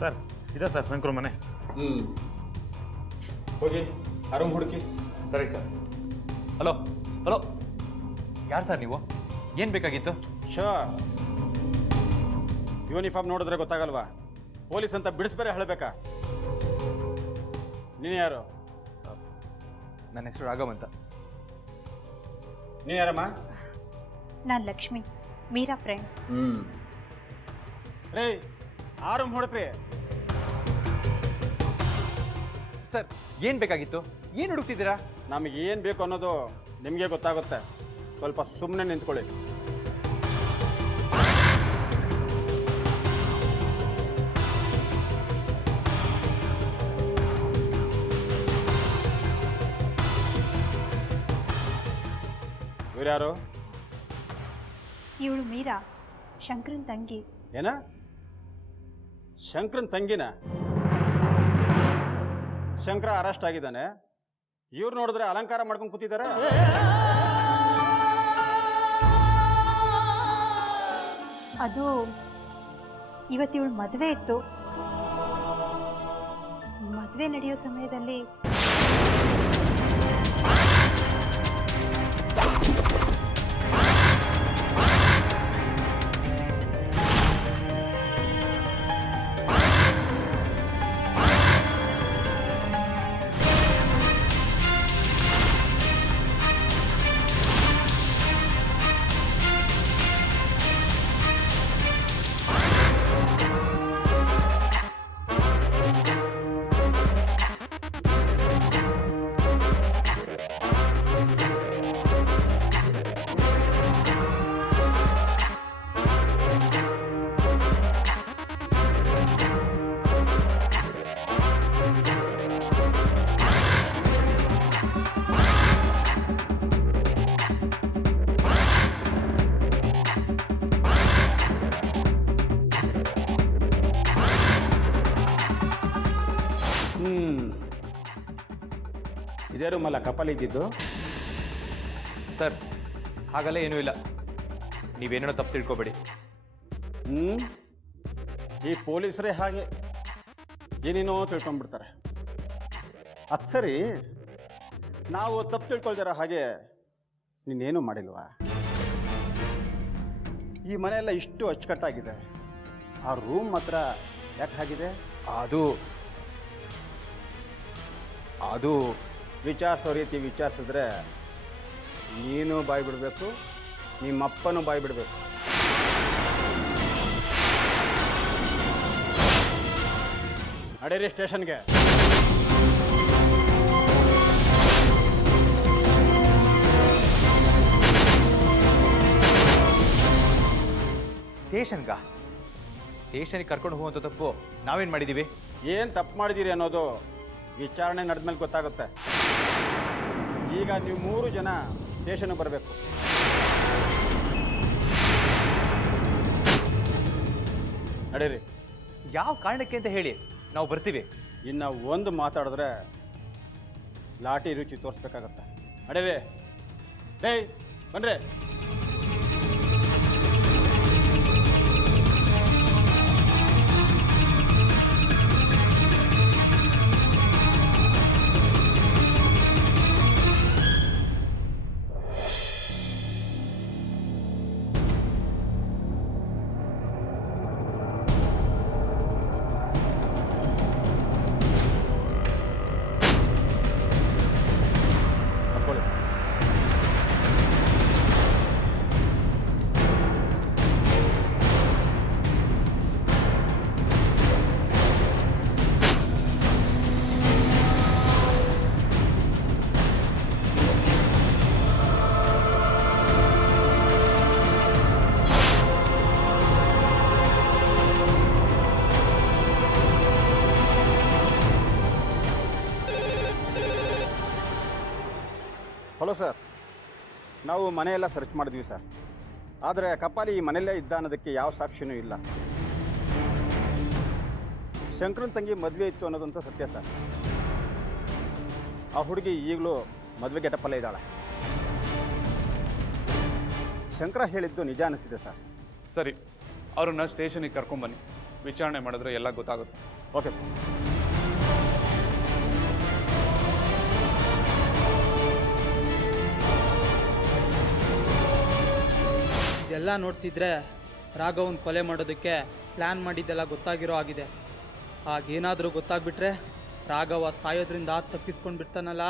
Sir ಇದೆ sir Shankar ಮನೆ. ಹೋಗಿ ಆ ರೂಮ್ ಹುಡುಕಿ. ಸರಿ ಸರ್. ಹಲೋ ಹಲೋ, ಯಾರು ಸರ್ ನೀವು? ಏನು ಬೇಕಾಗಿತ್ತು? ಯೂನಿಫಾರ್ಮ್ ನೋಡಿದ್ರೆ ಗೊತ್ತಾಗಲ್ವಾ? ಪೊಲೀಸ್ ಅಂತ ಬಿಡಿಸ್ಬೇರೆ ಹೇಳಬೇಕಾ? ನೀನು ಯಾರು? ನನ್ನ ಹೆಸರು ರಾಘವ್ ಅಂತ. ನೀನು ಯಾರಮ್ಮ? ನಾನು ಲಕ್ಷ್ಮಿ, ಮೀರಾ ಫ್ರೆಂಡ್. ರೇ, ಆ ರೂಮ್ ಹುಡುಕ್ರಿ. ಸರ್ ಏನು ಬೇಕಾಗಿತ್ತು? ಏನು ಹುಡುಕ್ತಿದ್ದೀರಾ? ನಮಗೆ ಏನು ಬೇಕು ಅನ್ನೋದು ನಿಮಗೆ ಗೊತ್ತಾಗುತ್ತೆ. ಸ್ವಲ್ಪ ಸುಮ್ಮನೆ ನಿಂತ್ಕೊಳ್ಳಿ. ಇವ್ರ್ಯಾರು? ಇವಳು ಮೀರಾ, ಶಂಕರನ್ ತಂಗಿ. ಏನ? ಶಂಕರನ್ ತಂಗಿನ? ಶಂಕರ ಅರೆಸ್ಟ್ ಆಗಿದ್ದಾನೆ. ಇವ್ರು ನೋಡಿದ್ರೆ ಅಲಂಕಾರ ಮಾಡ್ಕೊಂಡು ಕೂತಿದ್ದಾರೆ. ಅದು ಇವತ್ತು ಇವಳು ಮದುವೆ ಇತ್ತು. ಮದುವೆ ನಡೆಯೋ ಸಮಯದಲ್ಲಿ ಇದೇ ರೂಮಲ್ಲ ಕಪಲ್ ಇದ್ದಿದ್ದು? ಸರ್ ಹಾಗಲ್ಲ ಏನೂ ಇಲ್ಲ, ನೀವೇನೋ ತಪ್ಪು ತಿಳ್ಕೊಬೇಡಿ. ಈ ಪೊಲೀಸರೇ ಹಾಗೆ ಏನೇನೋ ತಿಳ್ಕೊಂಡ್ಬಿಡ್ತಾರೆ. ಅದು ಸರಿ, ನಾವು ತಪ್ಪು ತಿಳ್ಕೊಳ್ದಾರ ಹಾಗೆ ನೀನೇನು ಮಾಡಿಲ್ವಾ? ಈ ಮನೆಯೆಲ್ಲ ಇಷ್ಟು ಅಚ್ಚುಕಟ್ಟಾಗಿದೆ, ಆ ರೂಮ್ ಮಾತ್ರ ಯಾಕೆ ಆಗಿದೆ? ಅದು ವಿಚಾರಿಸೋ ರೀತಿ ವಿಚಾರಿಸಿದ್ರೆ ನೀನು ಬಾಯಿ ಬಿಡಬೇಕು, ನಿಮ್ಮಪ್ಪನೂ ಬಾಯಿ ಬಿಡಬೇಕು. ನಡೀರಿ ಸ್ಟೇಷನ್ಗೆ. ಸ್ಟೇಷನ್ಗೆ ಕರ್ಕೊಂಡು ಹೋಗುವಂಥ ತಪ್ಪು ನಾವೇನು ಮಾಡಿದ್ದೀವಿ? ಏನು ತಪ್ಪು ಮಾಡಿದ್ದೀರಿ ಅನ್ನೋದು ವಿಚಾರಣೆ ನಡೆದ್ಮೇಲೆ ಗೊತ್ತಾಗುತ್ತೆ. ಈಗ ನೀವು 3 ಜನ ಸ್ಟೇಷನ್ಗೆ ಬರಬೇಕು. ನಡೀರಿ. ಯಾವ ಕಾರಣಕ್ಕೆ ಅಂತ ಹೇಳಿ, ನಾವು ಬರ್ತೀವಿ. ಇನ್ನು ಒಂದು ಮಾತಾಡಿದ್ರೆ ಲಾಠಿ ರುಚಿ ತೋರಿಸ್ಬೇಕಾಗತ್ತೆ. ನಡೀರಿ. ಡೇಯ್ ಬನ್ರಿ. ಹಲೋ ಸರ್, ನಾವು ಮನೆಯೆಲ್ಲ ಸರ್ಚ್ ಮಾಡಿದ್ವಿ ಸರ್. ಆದರೆ ಕಪಾಲಿ ಈ ಮನೆಯಲ್ಲೇ ಇದ್ದ ಅನ್ನೋದಕ್ಕೆ ಯಾವ ಸಾಕ್ಷಿನೂ ಇಲ್ಲ. ಶಂಕರನ್ ತಂಗಿ ಮದುವೆ ಇತ್ತು ಅನ್ನೋದಂತೂ ಸತ್ಯ ಸರ್. ಆ ಹುಡುಗಿ ಈಗಲೂ ಮದುವೆ ಗೆಟಪಲ್ಲೇ ಇದ್ದಾಳೆ. ಶಂಕರ ಹೇಳಿದ್ದು ನಿಜ ಅನ್ನಿಸ್ತಿದೆ ಸರ್. ಸರಿ, ಅವ್ರನ್ನ ಸ್ಟೇಷನಿಗೆ ಕರ್ಕೊಂಬನ್ನಿ. ವಿಚಾರಣೆ ಮಾಡಿದ್ರೆ ಎಲ್ಲ ಗೊತ್ತಾಗುತ್ತೆ. ಓಕೆ. ಇದೆಲ್ಲ ನೋಡ್ತಿದ್ರೆ ರಾಘವನ್ ಕೊಲೆ ಮಾಡೋದಕ್ಕೆ ಪ್ಲ್ಯಾನ್ ಮಾಡಿದ್ದೆಲ್ಲ ಗೊತ್ತಾಗಿರೋ ಆಗಿದೆ. ಹಾಗೇನಾದರೂ ಗೊತ್ತಾಗ್ಬಿಟ್ರೆ ರಾಘವ ಸಾಯೋದ್ರಿಂದ ತಪ್ಪಿಸ್ಕೊಂಡು ಬಿಡ್ತಾನಲ್ಲ.